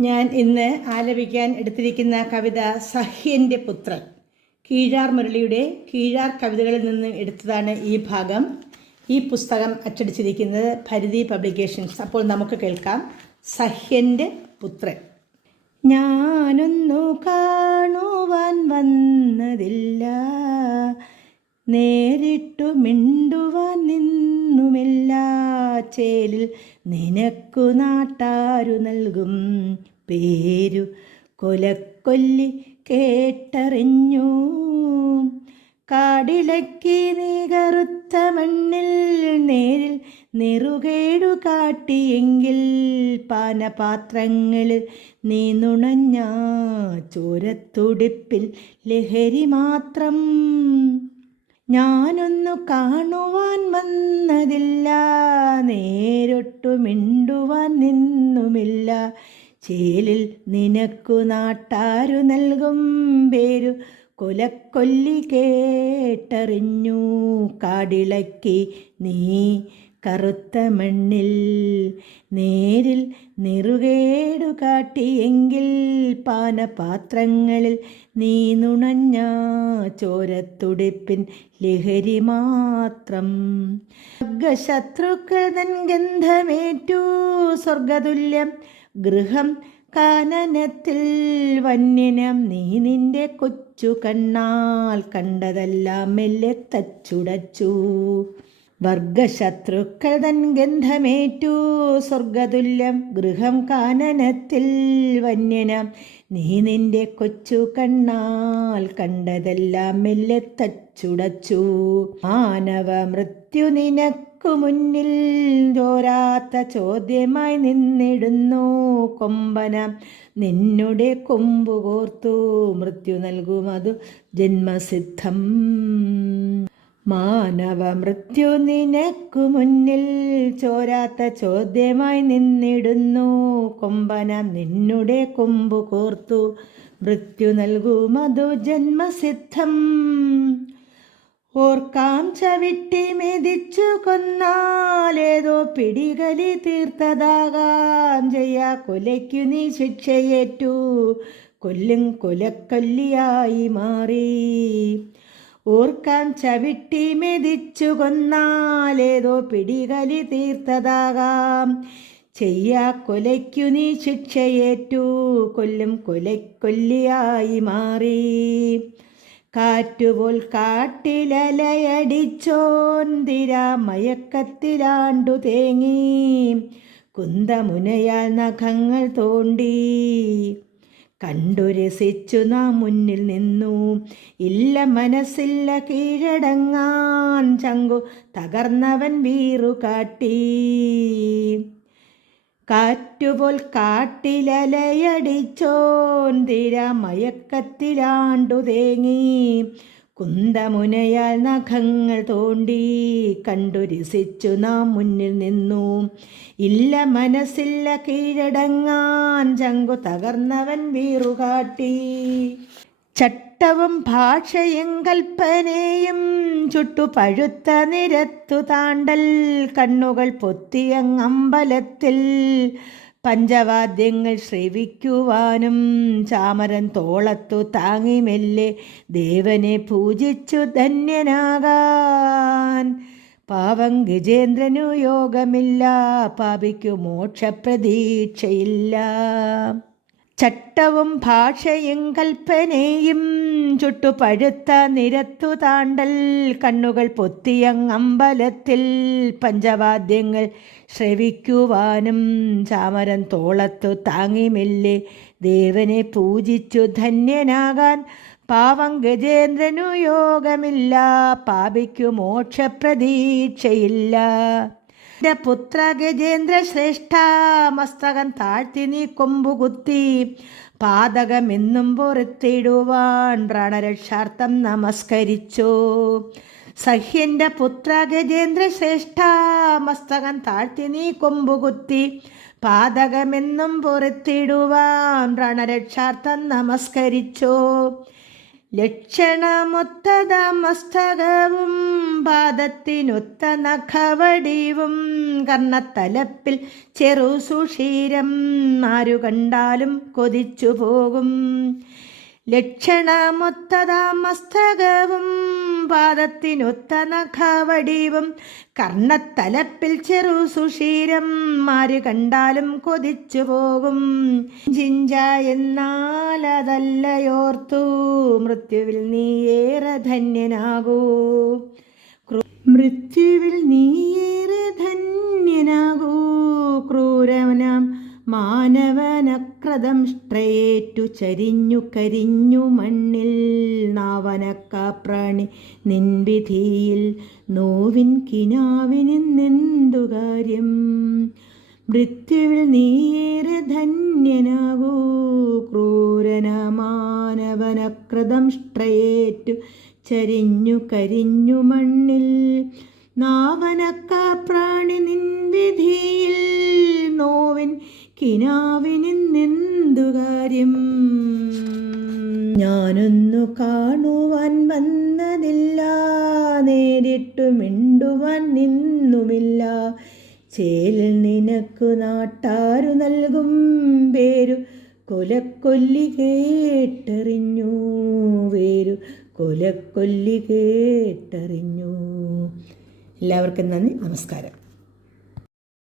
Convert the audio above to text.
ഞാൻ ഇന്ന് ആലപിക്കാൻ എടുത്തിരിക്കുന്ന കവിത സഹ്യന്റെ പുത്രൻ. കീഴാർ മുരളിയുടെ കീഴാർ കവിതകളിൽ നിന്ന് എടുത്തതാണ് ഈ ഭാഗം. ഈ പുസ്തകം അച്ചടിച്ചിരിക്കുന്നത് ഭരതി പബ്ലിക്കേഷൻസ്. അപ്പോൾ നമുക്ക് കേൾക്കാം. സഹ്യന്റെ പുത്രൻ. ഞാനൊന്നു കാണുവാൻ വന്നതില്ല. നേരിട്ടു മിണ്ടുവാൻ നിന്നുമില്ല. ചേലിൽ നിനക്കു നാട്ടാരു നൽകും. പേരു കൊലക്കൊല്ലി കേട്ടറിഞ്ഞു. കാടിലക്കി നീ കറുത്ത മണ്ണിൽ നേരിൽ നിറുകേടു കാട്ടിയെങ്കിൽ പാനപാത്രങ്ങളിൽ നീ നുണഞ്ഞ ചോരത്തുടിപ്പിൽ ലഹരി മാത്രം. ഞാനൊന്നു കാണുവാൻ വന്നതില്ല നേരിട്ടു മിണ്ടുവാൻ നിന്നുമില്ല. ചേലിൽ നിനക്കു നാട്ടാരു നൽകും പേരു. കൊലക്കൊല്ലി കേട്ടറിഞ്ഞു കാടിളക്കി. നീ കറുത്ത മണ്ണിൽ നേരിൽ നിറുകേടു കാട്ടിയെങ്കിൽ പാനപാത്രങ്ങളിൽ നീ നുണഞ്ഞ ചോരത്തുടിപ്പിൻ ലഹരി മാത്രം. സ്വർഗശത്രുക്കൾ ഗന്ധമേറ്റു സ്വർഗതുല്യം ഗൃഹം കാനനത്തിൽ വന്യനം നീ നിന്റെ കൊച്ചു കണ്ണാൽ കണ്ടതെല്ലാം മെല്ലെ തച്ചുടച്ചു. വർഗശത്രുക്കൾ തൻ ഗന്ധമേറ്റു സ്വർഗതുല്യം ഗൃഹം കാനനത്തിൽ വന്യനം നീ നിന്റെ കൊച്ചു കണ്ണാൽ കണ്ടതെല്ലാം മെല്ലെ തച്ചുടച്ചു. മാനവ മൃത്യു നിനക്കു മുന്നിൽ ചോരാത്ത ചോദ്യമായി നിന്നിടുന്നു. കൊമ്പന നിന്നുടെ കൊമ്പു കോർത്തു. മൃത്യു നൽകും അതു ജന്മസിദ്ധം. മാനവ മൃത്യു നിനക്കു മുന്നിൽ ചോരാത്ത ചോദ്യമായി നിന്നിടുന്നു. കൊമ്പന നിന്നുടെ കൊമ്പു കോർത്തു. മൃത്യു നൽകും അതു ജന്മസിദ്ധം. ഓർക്കാം ചവിട്ടി മെതിച്ചു കൊന്നാലേതോ പിടികലി തീർത്തതാകാം. ചെയ്യാ കൊലയ്ക്കു നീ ശിക്ഷയേറ്റു. കൊല്ലും കൊലക്കൊല്ലിയായി മാറി. ഓർക്കാം ചവിട്ടി മെതിച്ചു കൊന്നാലേതോ പിടികലി തീർത്തതാകാം. ചെയ്യാ കൊലയ്ക്കു നീ ശിക്ഷയേറ്റു കൊല്ലും കൊലക്കൊല്ലിയായി മാറി. കാറ്റുപോൽ കാട്ടിലലയടിച്ചോന്തിര മയക്കത്തിലാണ്ടു തേങ്ങി. കുന്തമുനയാൽ നഖങ്ങൾ തോണ്ടി. കണ്ടു രസിച്ചു നാം മുന്നിൽ നിന്നു. ഇല്ല മനസ്സില്ല കീഴടങ്ങാൻ ചങ്കു തകർന്നവൻ വീറു കാട്ടി. കാറ്റുപോൽ കാട്ടിലലയടിച്ചോൻ തീര മയക്കത്തിലാണ്ടു തേങ്ങി. കുന്തമുനയാൽ നഖങ്ങൾ തോണ്ടി കണ്ടുരസിച്ചു നാം മുന്നിൽ നിന്നു. ഇല്ല മനസ്സില്ല കീഴടങ്ങാൻ ചങ്കു തകർന്നവൻ വീറുകാട്ടി. ചട്ടവും ഭാഷയും കൽപ്പനയും ചുട്ടു പഴുത്ത നിരത്തു താണ്ടൽ കണ്ണുകൾ പൊത്തിയങ്ങമ്പലത്തിൽ പഞ്ചവാദ്യങ്ങൾ ശ്രവിക്കുവാനും ചാമരൻ തോളത്തു താങ്ങി മെല്ലെ ദേവനെ പൂജിച്ചു ധന്യനാകാൻ. പാവം ഗജേന്ദ്രനു യോഗമില്ല പാപിക്കു മോക്ഷപ്രതീക്ഷയില്ല. ചട്ടവും ഭാഷയും കൽപ്പനയും ചുട്ടുപഴുത്ത നിരത്തു താണ്ടൽ കണ്ണുകൾ പൊത്തിയങ്ങമ്പലത്തിൽ പഞ്ചവാദ്യങ്ങൾ ശ്രവിക്കുവാനും ചാമരൻ തോളത്തു താങ്ങിമില്ലേ ദേവനെ പൂജിച്ചു ധന്യനാകാൻ പാവം ഗജേന്ദ്രനു യോഗമില്ല പാപിക്കു മോക്ഷപ്രതീക്ഷയില്ല. എന്റെ പുത്ര ഗജേന്ദ്ര ശ്രേഷ്ഠ മസ്തകം താഴ്ത്തി നീ കൊമ്പുകുത്തി പാതകമെന്നും പൊറുത്തിടുവാൻ പ്രാണരക്ഷാർത്ഥം നമസ്കരിച്ചു. സഹ്യന്റെ പുത്ര ഗജേന്ദ്ര ശ്രേഷ്ഠ മസ്തകം താഴ്ത്തി നീ കൊമ്പുകുത്തി പാതകമെന്നും പൊറുത്തിടുവാൻ പ്രാണരക്ഷാർത്ഥം നമസ്കരിച്ചു. ലക്ഷണമൊത്തത മസ്തകവും പാദത്തിനൊത്ത നഖവടിവും കർണത്തലപ്പിൽ ചെറു സുഷീരം ആരു കണ്ടാലും കൊതിച്ചു പോകും ലക്ഷണമൊത്തത മസ്തകവും പാദത്തിനൊത്ത നഖവടിവും കർണത്തലപ്പിൽ ചെറു സുഷീരം മാര് കണ്ടാലും കൊതിച്ചു പോകും. ജിഞ്ച എന്നാലതല്ലയോർത്തു മൃത്യുവിൽ നീ ഏറെ ധന്യനാകൂ. മൃത്യുവിൽ നീയേറെ ധന്യനാകൂ ക്രൂരവനാം മാനവനക്രതം സ്ട്രേറ്റു ചരിഞ്ഞു കരിഞ്ഞു മണ്ണിൽ നാവനക്കാപ്രാണി നിൻവിധിയിൽ നോവിൻ കിനാവിനെന്തു കാര്യം. മൃത്യുവിൽ നീയേറെ ധന്യനാകൂ ക്രൂരനമാനവനകൃതം സ്ട്രയേറ്റു ചരിഞ്ഞു കരിഞ്ഞു മണ്ണിൽ നാവനക്കാപ്രാണി നിൻവിധിയിൽ നോവിൻ കിനാവിനെന്തു കാര്യം? ഞാനൊന്നു കാണുവാൻ വന്നതില്ല നേരിട്ടു മിണ്ടുവാൻ നിന്നുമില്ല. ചേലിൽ നിനക്കു നാട്ടാരു നൽകും പേരു കൊലക്കൊല്ലി കേട്ടറിഞ്ഞു വേരു കൊലക്കൊല്ലി കേട്ടറിഞ്ഞു. എല്ലാവർക്കും നന്ദി നമസ്കാരം.